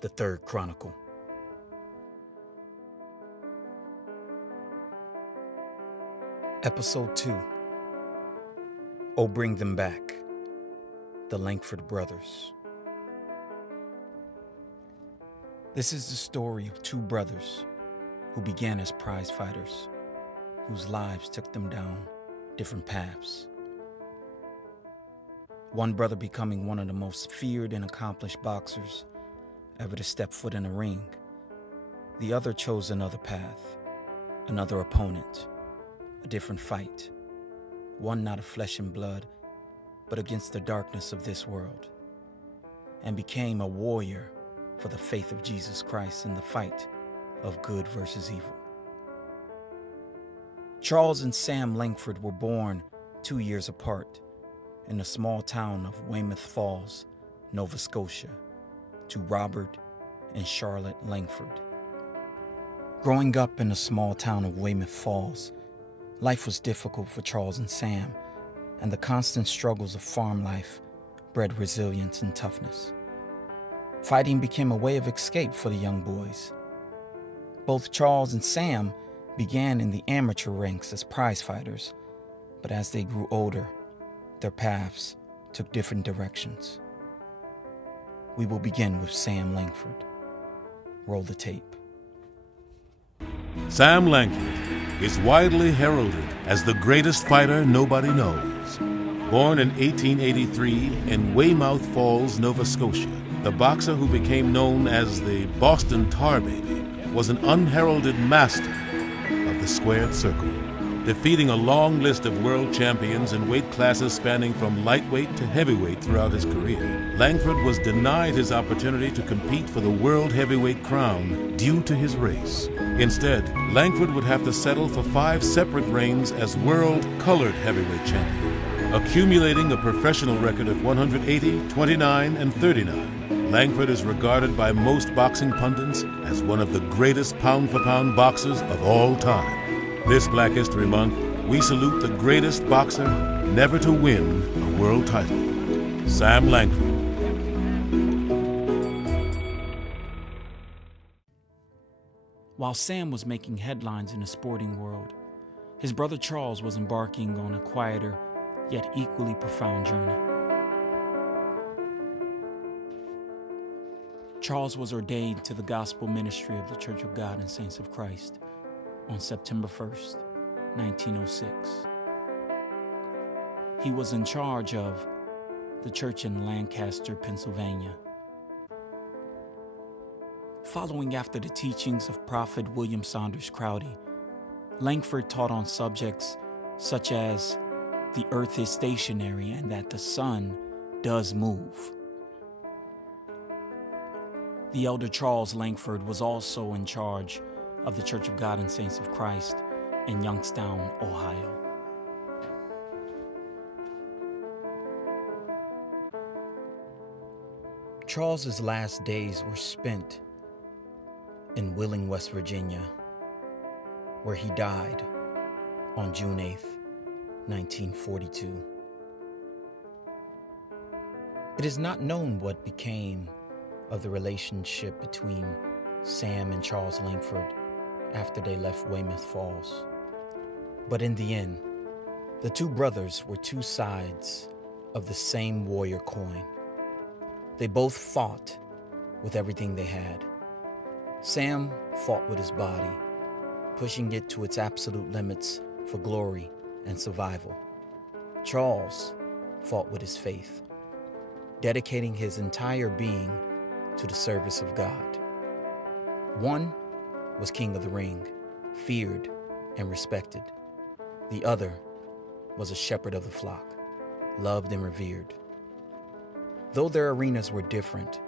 the third Chronicle. Episode 2. Oh, Bring Them Back, the Langford brothers. This is the story of two brothers who began as prize fighters, whose lives took them down different paths. One brother becoming one of the most feared and accomplished boxers ever to step foot in a ring. The other chose another path, another opponent, a different fight, one not of flesh and blood, but against the darkness of this world, and became a warrior for the faith of Jesus Christ in the fight of good versus evil. Charles and Sam Langford were born 2 years apart in the small town of Weymouth Falls, Nova Scotia, to Robert and Charlotte Langford. Growing up in the small town of Weymouth Falls, life was difficult for Charles and Sam, and the constant struggles of farm life bred resilience and toughness. Fighting became a way of escape for the young boys. Both Charles and Sam began in the amateur ranks as prize fighters, but as they grew older, their paths took different directions. We will begin with Sam Langford. Roll the tape. Sam Langford is widely heralded as the greatest fighter nobody knows. Born in 1883 in Weymouth Falls, Nova Scotia, the boxer who became known as the Boston Tar Baby was an unheralded master of the squared circle, defeating a long list of world champions in weight classes spanning from lightweight to heavyweight throughout his career. Langford was denied his opportunity to compete for the world heavyweight crown due to his race. Instead, Langford would have to settle for 5 separate reigns as world colored heavyweight champion, accumulating a professional record of 180, 29, and 39. Langford is regarded by most boxing pundits as one of the greatest pound-for-pound boxers of all time. This Black History Month, we salute the greatest boxer never to win a world title, Sam Langford. While Sam was making headlines in the sporting world, his brother Charles was embarking on a quieter, yet equally profound journey. Charles was ordained to the gospel ministry of the Church of God and Saints of Christ on September 1st, 1906. He was in charge of the church in Lancaster, Pennsylvania. Following after the teachings of Prophet William Saunders Crowdy, Langford taught on subjects such as the earth is stationary and that the sun does move. The elder Charles Langford was also in charge of the Church of God and Saints of Christ in Youngstown, Ohio. Charles's last days were spent in Wheeling, West Virginia, where he died on June 8th, 1942. It is not known what became of the relationship between Sam and Charles Langford after they left Weymouth Falls. But in the end, the two brothers were two sides of the same warrior coin. They both fought with everything they had. Sam fought with his body, pushing it to its absolute limits for glory and survival. Charles fought with his faith, dedicating his entire being to the service of God. One was king of the ring, feared and respected. The other was a shepherd of the flock, loved and revered. Though their arenas were different,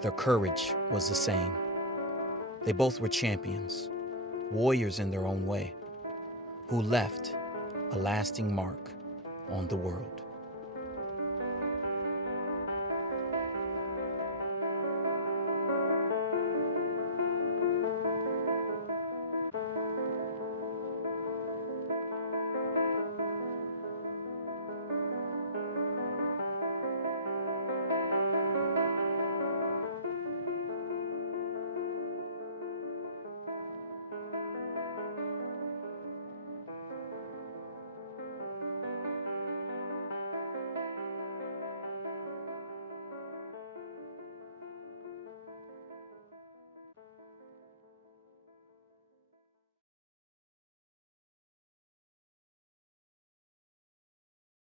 their courage was the same. They both were champions, warriors in their own way, who left a lasting mark on the world.